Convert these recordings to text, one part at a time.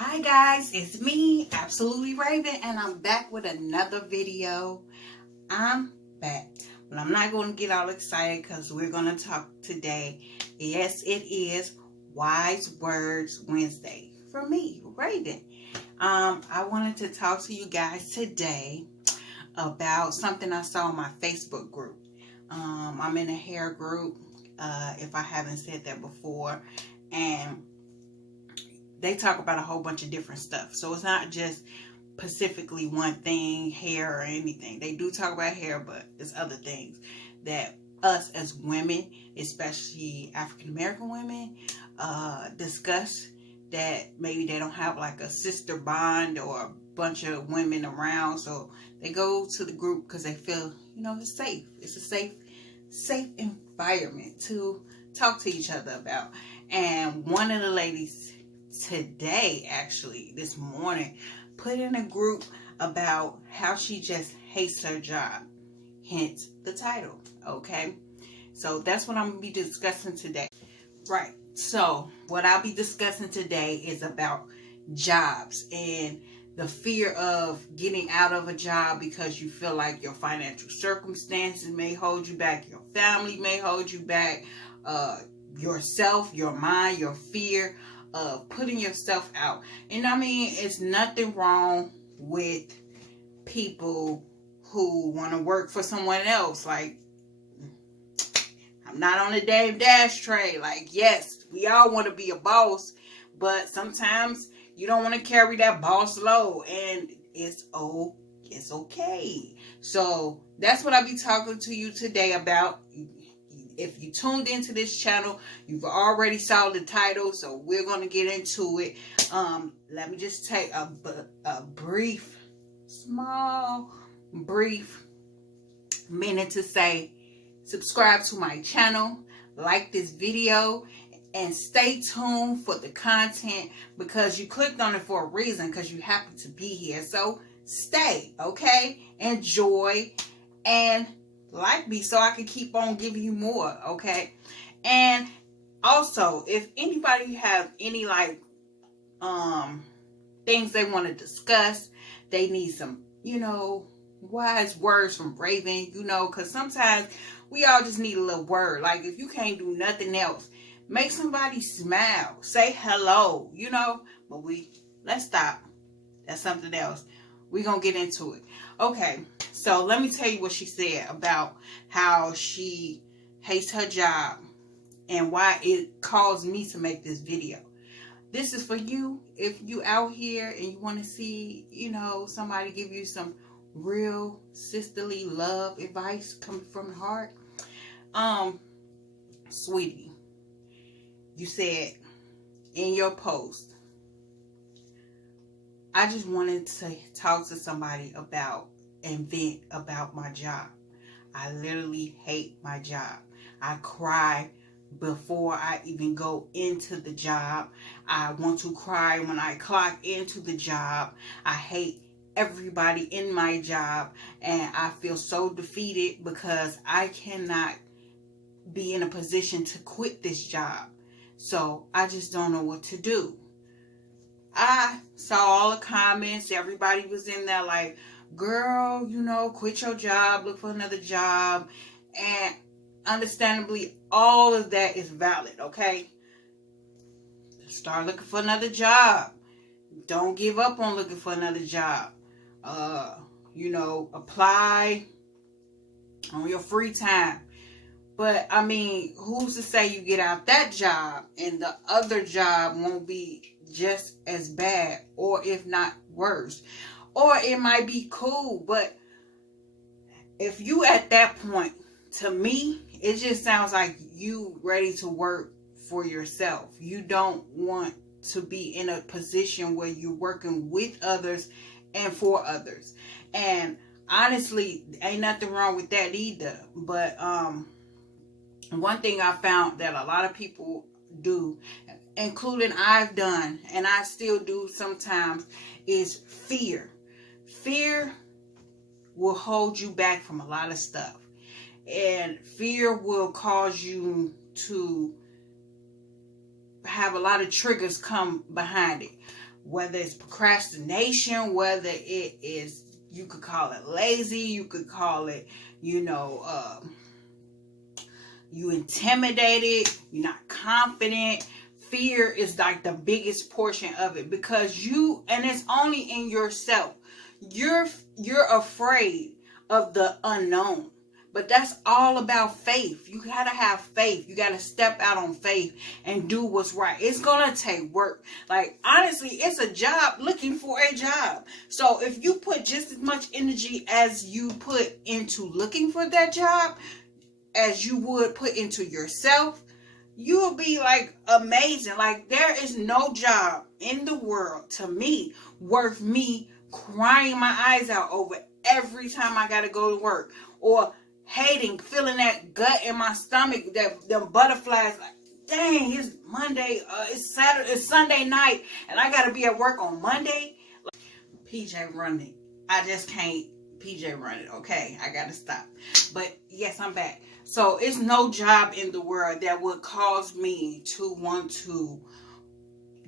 Hi guys, it's me, Absolutely Raven, and I'm back with another video. I'm back, but I'm not going to get all excited because we're going to talk today. Yes, it is Wise Words Wednesday for me, Raven. I wanted to talk to you guys today about something I saw in my Facebook group. I'm in a hair group, if I haven't said that before, and they talk about a whole bunch of different stuff. So it's not just specifically one thing, hair or anything. They do talk about hair, but there's other things that us as women, especially African American women, discuss that maybe they don't have like a sister bond or a bunch of women around. So they go to the group because they feel, it's safe. It's a safe environment to talk to each other about. And one of the ladies today, actually this morning, put in a group about how she just hates her job, hence the title. Okay, so that's what I'm gonna be discussing today. Right, so what I'll be discussing today is about jobs and the fear of getting out of a job because you feel like your financial circumstances may hold you back, your family may hold you back, yourself, your mind, your fear of putting yourself out. And I mean, it's nothing wrong with people who want to work for someone else. Like, I'm not on the damn dash tray. Like, yes, we all want to be a boss, but sometimes you don't want to carry that boss load, and it's okay. So that's what I'll be talking to you today about. If you tuned into this channel, you've already saw the title, so we're going to get into it. Let me just take a brief minute to say, subscribe to my channel, like this video, and stay tuned for the content because you clicked on it for a reason, because you happen to be here. So stay, okay? Enjoy and like me so I can keep on giving you more, okay? And also, if anybody have any things they want to discuss, they need some, wise words from Raven, because sometimes we all just need a little word. Like, if you can't do nothing else, make somebody smile, say hello, but let's stop. That's something else. We're going to get into it. Okay, so let me tell you what she said about how she hates her job and why it caused me to make this video. This is for you. If you out here and you want to see, somebody give you some real sisterly love advice coming from the heart. Sweetie, you said in your post, I just wanted to talk to somebody about and vent about my job. I literally hate my job. I cry before I even go into the job. I want to cry when I clock into the job. I hate everybody in my job, and I feel so defeated because I cannot be in a position to quit this job. So I just don't know what to do. I saw all the comments. Everybody was in there like, girl, quit your job, look for another job. And understandably, all of that is valid, okay? Start looking for another job. Don't give up on looking for another job. Apply on your free time. But, I mean, who's to say you get out that job and the other job won't be just as bad, or if not worse? Or it might be cool, but if you at that point, to me, it just sounds like you ready to work for yourself. You don't want to be in a position where you're working with others and for others. And honestly, ain't nothing wrong with that either. But one thing I found that a lot of people do, including I've done, and I still do sometimes, is fear. Fear will hold you back from a lot of stuff. And fear will cause you to have a lot of triggers come behind it. whether it's procrastination, whether it is, you could call it lazy, you could call it, you intimidated, you're not confident. Fear is like the biggest portion of it, because and it's only in yourself. You're afraid of the unknown. But that's all about faith. You gotta have faith. You gotta step out on faith and do what's right. It's gonna take work. Like, honestly, it's a job looking for a job. So if you put just as much energy as you put into looking for that job as you would put into yourself, you will be like amazing. Like, there is no job in the world, to me, worth me crying my eyes out over every time I gotta go to work, or hating, feeling that gut in my stomach, them butterflies, like, dang, it's Monday, it's Saturday, it's Sunday night, and I gotta be at work on Monday. Like, PJ running, I just can't PJ running. Okay, I gotta stop. But yes, I'm back. So it's no job in the world that would cause me to want to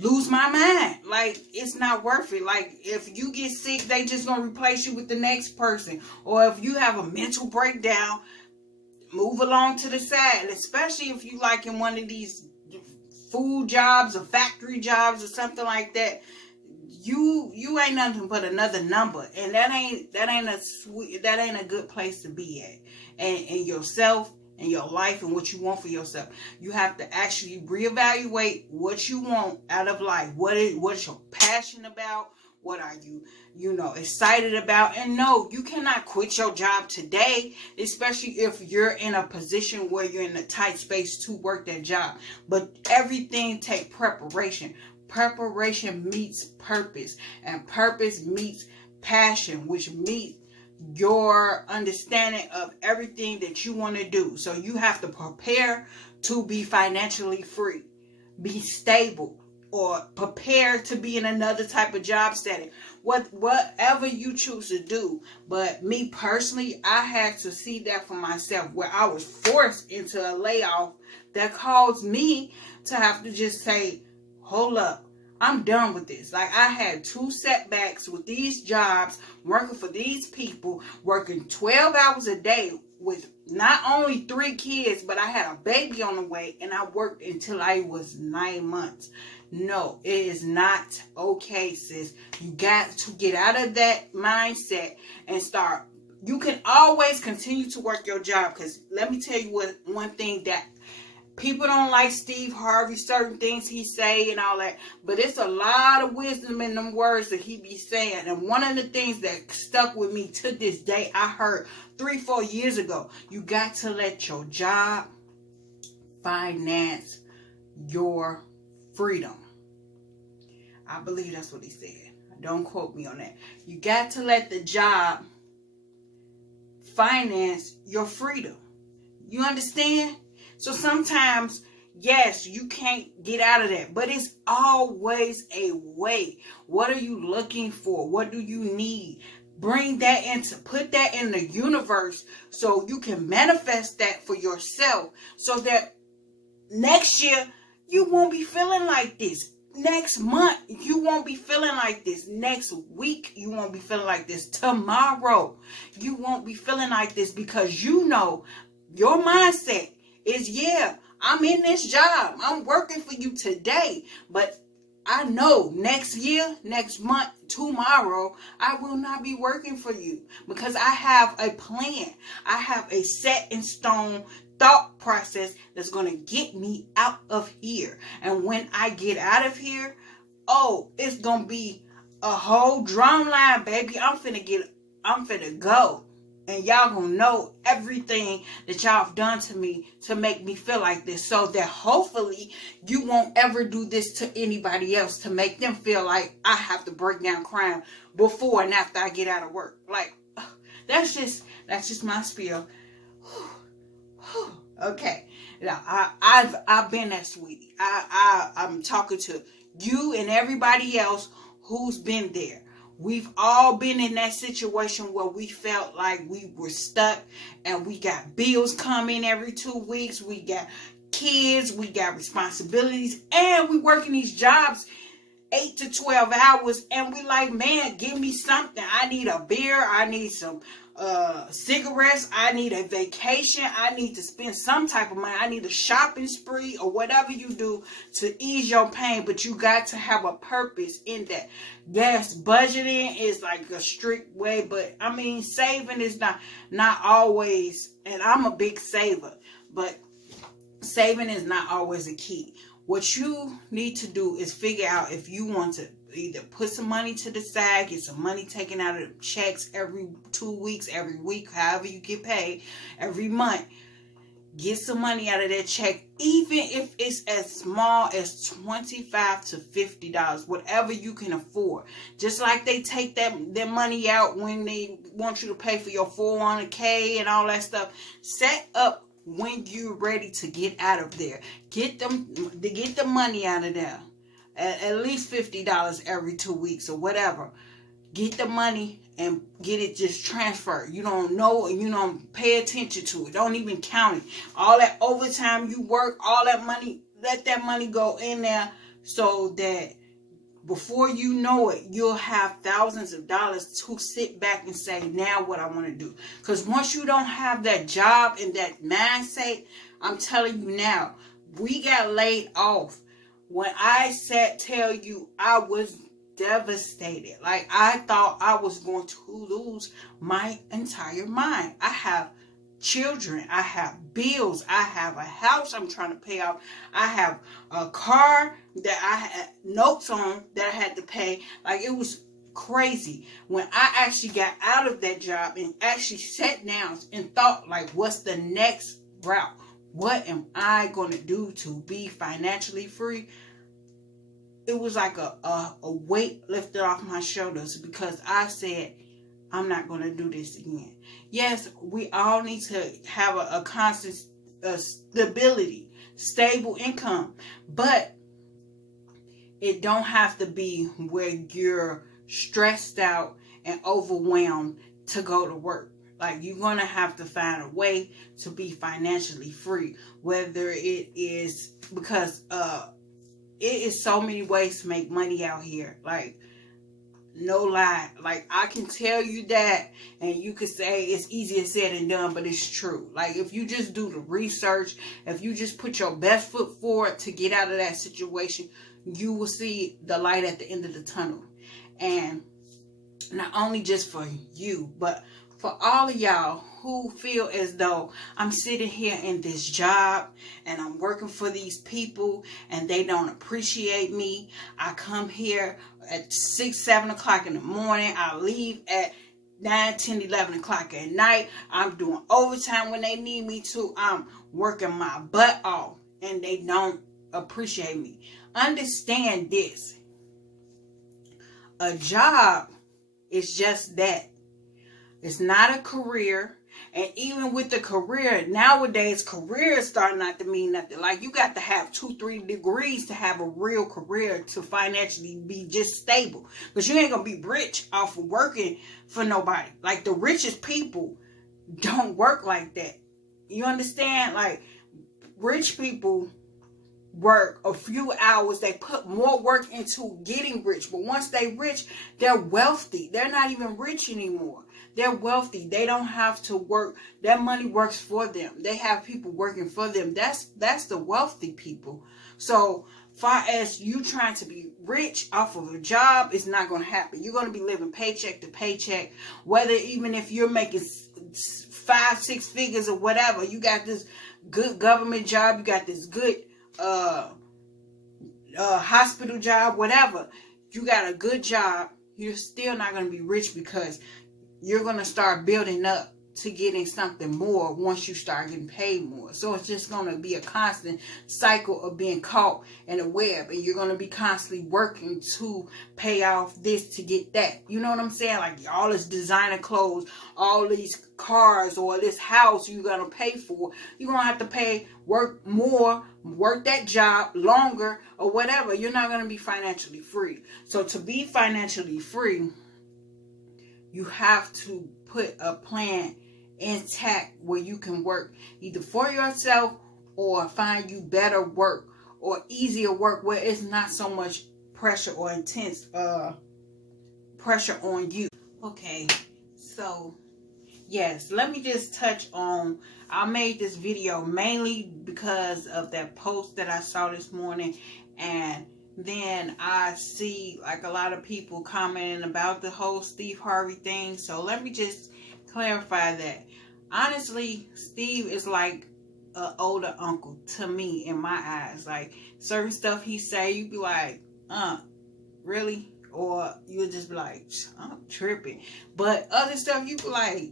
lose my mind. Like, it's not worth it. Like, if you get sick, they just gonna replace you with the next person. Or if you have a mental breakdown, move along to the side. Especially if you like in one of these food jobs or factory jobs or something like that. You ain't nothing but another number, and that ain't a good place to be at. And yourself and your life and what you want for yourself. You have to actually reevaluate what you want out of life. What's your passion about? What are you excited about? And no, you cannot quit your job today, especially if you're in a position where you're in a tight space to work that job. But everything takes preparation. Preparation meets purpose, and purpose meets passion, which meets your understanding of everything that you want to do. So you have to prepare to be financially free, be stable, or prepare to be in another type of job setting. Whatever you choose to do. But me personally, I had to see that for myself, where I was forced into a layoff that caused me to have to just say, hold up, I'm done with this. Like, I had 2 setbacks with these jobs, working for these people, working 12 hours a day with not only 3 kids, but I had a baby on the way, and I worked until I was 9 months. No, it is not okay, sis. You got to get out of that mindset and start. You can always continue to work your job, because let me tell you one thing that people don't like Steve Harvey, certain things he say and all that, but it's a lot of wisdom in them words that he be saying. And one of the things that stuck with me to this day, I heard 3-4 years ago, you got to let your job finance your freedom. I believe that's what he said. Don't quote me on that. You got to let the job finance your freedom. You understand? So sometimes, yes, you can't get out of that, but it's always a way. What are you looking for? What do you need? Put that in the universe so you can manifest that for yourself, so that next year you won't be feeling like this. Next month, you won't be feeling like this. Next week, you won't be feeling like this. Tomorrow, you won't be feeling like this, because you know your mindset is, yeah, I'm in this job. I'm working for you today. But I know next year, next month, tomorrow, I will not be working for you, because I have a plan. I have a set in stone thought process that's going to get me out of here. And when I get out of here, it's going to be a whole drum line, baby. I'm finna go. And y'all gonna know everything that y'all have done to me to make me feel like this, so that hopefully you won't ever do this to anybody else, to make them feel like I have to break down crying before and after I get out of work. Like, that's just my spiel. Okay, now I've been that, sweetie. I'm talking to you and everybody else who's been there. We've all been in that situation where we felt like we were stuck, and we got bills coming every 2 weeks. We got kids, we got responsibilities, and we working these jobs 8 to 12 hours, and we like, man, give me something. I need a beer. I need some cigarettes. I need a vacation. I need to spend some type of money. I need a shopping spree or whatever you do to ease your pain. But you got to have a purpose in that. Yes, budgeting is like a strict way, but I mean, saving is not always, and I'm a big saver, but saving is not always a key. What you need to do is figure out if you want to either put some money to the side, get some money taken out of checks every 2 weeks, every week, however you get paid, every month. Get some money out of that check, even if it's as small as $25 to $50, whatever you can afford. Just like they take their money out when they want you to pay for your 401k and all that stuff. Set up when you're ready to get out of there. Get the money out of there. At least $50 every 2 weeks or whatever. Get the money and get it just transferred. You don't know, and you don't pay attention to it. Don't even count it. All that overtime you work, all that money, let that money go in there so that before you know it, you'll have thousands of dollars to sit back and say, now what I want to do. Because once you don't have that job and that mindset, I'm telling you now, we got laid off. When I tell you, I was devastated. Like, I thought I was going to lose my entire mind. I have children. I have bills. I have a house I'm trying to pay off. I have a car that I had notes on that I had to pay. Like, it was crazy. When I actually got out of that job and actually sat down and thought, like, what's the next route? What am I going to do to be financially free? It was like a weight lifted off my shoulders, because I said, I'm not going to do this again. Yes, we all need to have a constant stability, stable income, but it don't have to be where you're stressed out and overwhelmed to go to work. Like, you're going to have to find a way to be financially free, whether it is because it is so many ways to make money out here. Like, no lie. Like, I can tell you that, and you could say it's easier said than done, but it's true. Like, if you just do the research, if you just put your best foot forward to get out of that situation, you will see the light at the end of the tunnel. And not only just for you, but for all of y'all who feel as though I'm sitting here in this job and I'm working for these people and they don't appreciate me. I come here at 6, 7 o'clock in the morning. I leave at 9, 10, 11 o'clock at night. I'm doing overtime when they need me to. I'm working my butt off and they don't appreciate me. Understand this. A job is just that. It's not a career. And even with the career, nowadays, career is starting not to mean nothing. Like, you got to have 2, 3 degrees to have a real career to financially be just stable. Because you ain't going to be rich off of working for nobody. Like, the richest people don't work like that. You understand? Like, rich people work a few hours. They put more work into getting rich. But once they rich, they're wealthy. They're not even rich anymore. They're wealthy. They don't have to work. That money works for them. They have people working for them. That's the wealthy people. So far as you trying to be rich off of a job, it's not going to happen. You're going to be living paycheck to paycheck. Whether even if you're making 5, 6 figures or whatever, you got this good government job, you got this good hospital job, whatever. You got a good job. You're still not going to be rich, because you're going to start building up to getting something more once you start getting paid more. So it's just going to be a constant cycle of being caught in a web, and you're going to be constantly working to pay off this to get that. You know what I'm saying? Like, all this designer clothes, all these cars, or this house you're going to pay for. You're going to have to work more, work that job longer, or whatever. You're not going to be financially free. So to be financially free, you have to put a plan intact where you can work either for yourself or find you better work or easier work where it's not so much pressure or intense pressure on you. Okay, so yes, let me just touch on, I made this video mainly because of that post that I saw this morning, and then I see like a lot of people commenting about the whole Steve Harvey thing. So let me just clarify that. Honestly, Steve is like an older uncle to me in my eyes. Like certain stuff he say, you be like, really? Or you'll just be like, I'm tripping. But other stuff you be like,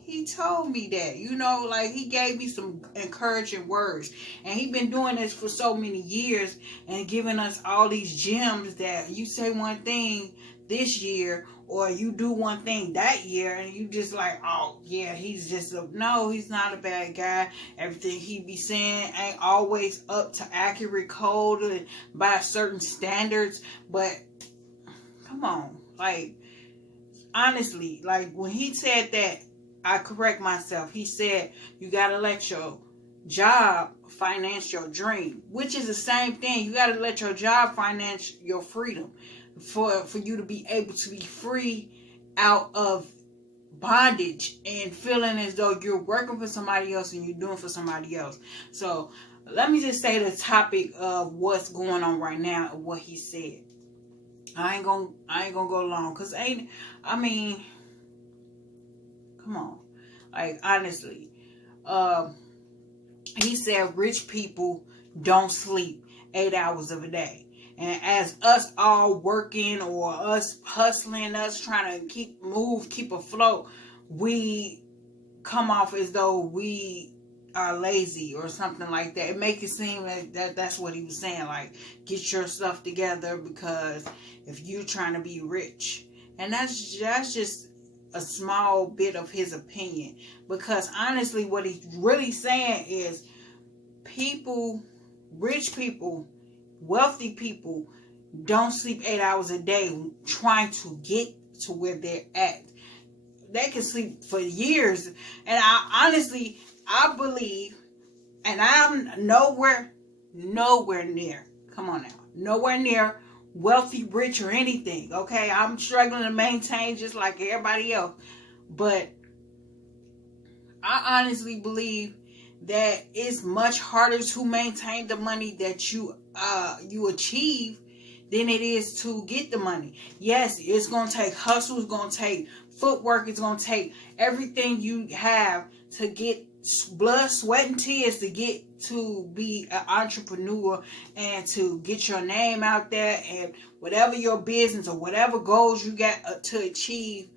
he told me that, like he gave me some encouraging words, and he been doing this for so many years and giving us all these gems that you say one thing this year or you do one thing that year and you just like, oh yeah, he's just no, he's not a bad guy. Everything he be saying ain't always up to accurate code and by certain standards, but come on, like honestly, like when he said that, I correct myself. He said, you got to let your job finance your dream, which is the same thing. You got to let your job finance your freedom for you to be able to be free out of bondage and feeling as though you're working for somebody else and you're doing for somebody else. So let me just say the topic of what's going on right now and what he said. I ain't gonna go long because come on. Like, honestly. He said rich people don't sleep 8 hours of a day. And as us all working or us hustling, us trying to keep afloat, we come off as though we are lazy or something like that. It make it seem like that's what he was saying. Like, get your stuff together because if you're trying to be rich. And that's just a small bit of his opinion, because honestly what he's really saying is rich people, wealthy people don't sleep 8 hours a day trying to get to where they're at. They can sleep for years, and I believe, and I'm nowhere near, come on now, nowhere near wealthy, rich, or anything. Okay, I'm struggling to maintain just like everybody else, but I honestly believe that it's much harder to maintain the money that you achieve than it is to get the money. Yes, it's gonna take hustle, it's gonna take footwork, it's gonna take everything you have to get blood, sweat, and tears to get to be an entrepreneur and to get your name out there, and whatever your business or whatever goals you got to achieve,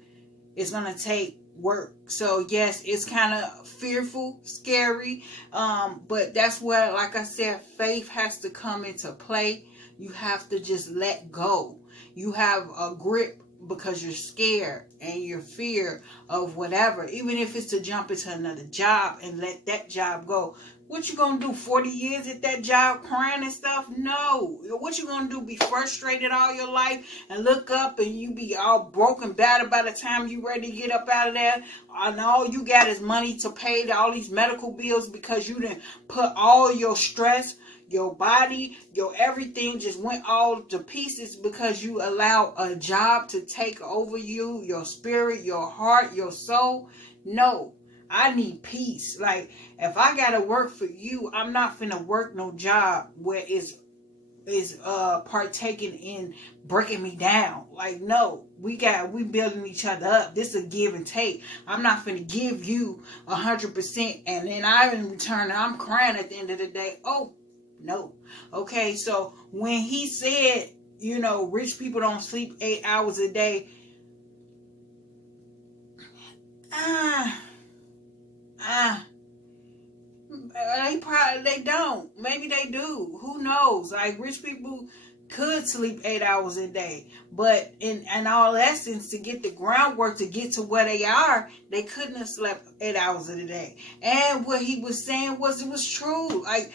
it's going to take work. So yes, it's kind of fearful, scary, but that's where, like I said, faith has to come into play. You have to just let go. You have a grip because you're scared and you're fear of whatever, even if it's to jump into another job and let that job go. What you gonna do, 40 years at that job crying and stuff? No. What you gonna do, be frustrated all your life and look up and you be all broken, battered by the time you ready to get up out of there, and all you got is money to pay all these medical bills because you didn't put all your stress, your body, your everything just went all to pieces because you allow a job to take over you, your spirit, your heart, your soul. No, I need peace. Like, if I gotta work for you, I'm not finna work no job where is partaking in breaking me down. Like, no, we building each other up. This is a give and take. I'm not finna give you 100% and then in return I'm crying at the end of the day. Oh, no. Okay, so when he said, rich people don't sleep 8 hours a day, they don't. Maybe they do. Who knows? Like, rich people could sleep 8 hours a day, but in all essence, to get the groundwork to get to where they are, they couldn't have slept 8 hours a day. And what he was saying it was true. Like,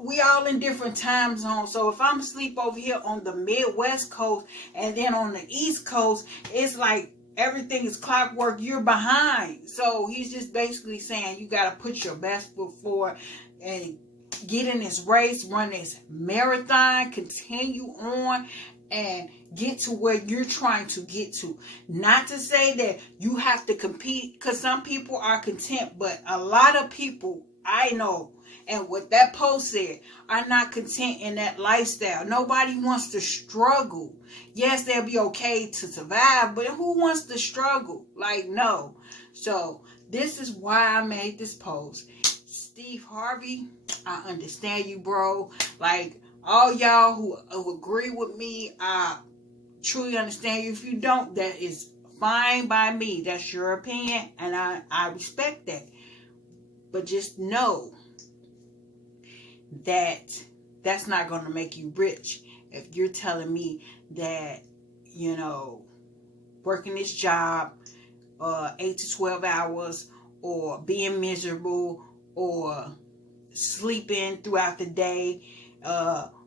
we all in different time zones. So if I'm asleep over here on the Midwest coast and then on the East Coast, it's like everything is clockwork. You're behind. So he's just basically saying you got to put your best foot forward and get in this race, run this marathon, continue on, and get to where you're trying to get to. Not to say that you have to compete, because some people are content, but a lot of people I know, and what that post said, are not content in that lifestyle. Nobody wants to struggle. Yes, they'll be okay to survive, but who wants to struggle? Like, no. So this is why I made this post. Steve Harvey, I understand you, bro. Like, all y'all who agree with me, I truly understand you. If you don't, that is fine by me. That's your opinion, and I respect that. But just know that that's not going to make you rich. If you're telling me that, you know, working this job 8 to 12 hours, or being miserable, or sleeping throughout the day,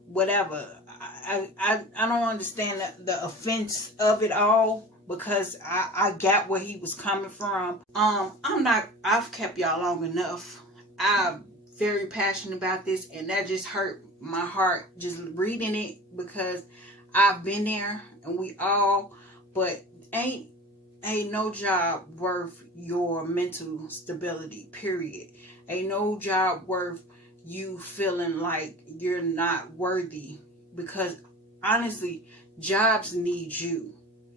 whatever. I don't understand the offense of it all, because I got where he was coming from. I've kept y'all long enough. I'm very passionate about this, and that just hurt my heart just reading it, because I've been there, and we all, but ain't no job worth your mental stability, period. Ain't no job worth you feeling like you're not worthy, because honestly, jobs need you.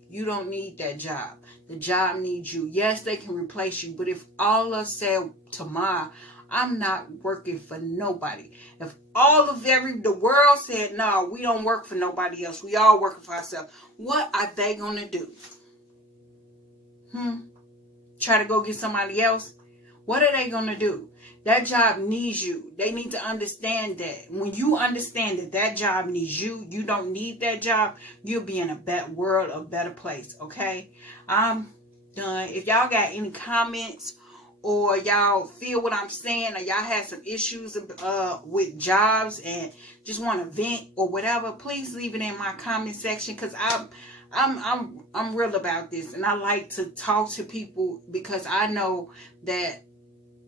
You don't need that job. The job needs you. Yes, they can replace you, but if all of us said tomorrow, I'm not working for nobody. If all of the world said, no, we don't work for nobody else, we all working for ourselves, what are they gonna do? Try to go get somebody else? What are they gonna do? That job needs you. They need to understand that. When you understand that that job needs you, you don't need that job, you'll be in a better world, a better place, okay? I'm done. If y'all got any comments, or y'all feel what I'm saying, or y'all had some issues with jobs and just want to vent or whatever, please leave it in my comment section, because I'm real about this, and I like to talk to people, because I know that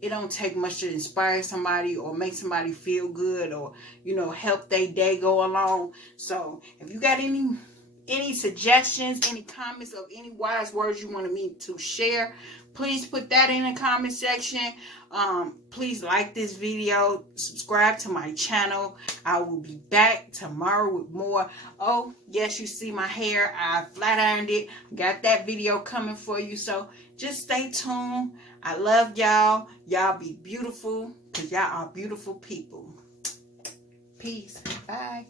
it don't take much to inspire somebody or make somebody feel good, or, you know, help their day go along. So if you got any suggestions, any comments of any wise words you wanted me to share, please put that in the comment section. Please like this video, subscribe to my channel. I will be back tomorrow with more. Oh yes, you see my hair, I flat ironed it, got that video coming for you. So just stay tuned. I love y'all. Y'all be beautiful, because y'all are beautiful people. Peace. Bye.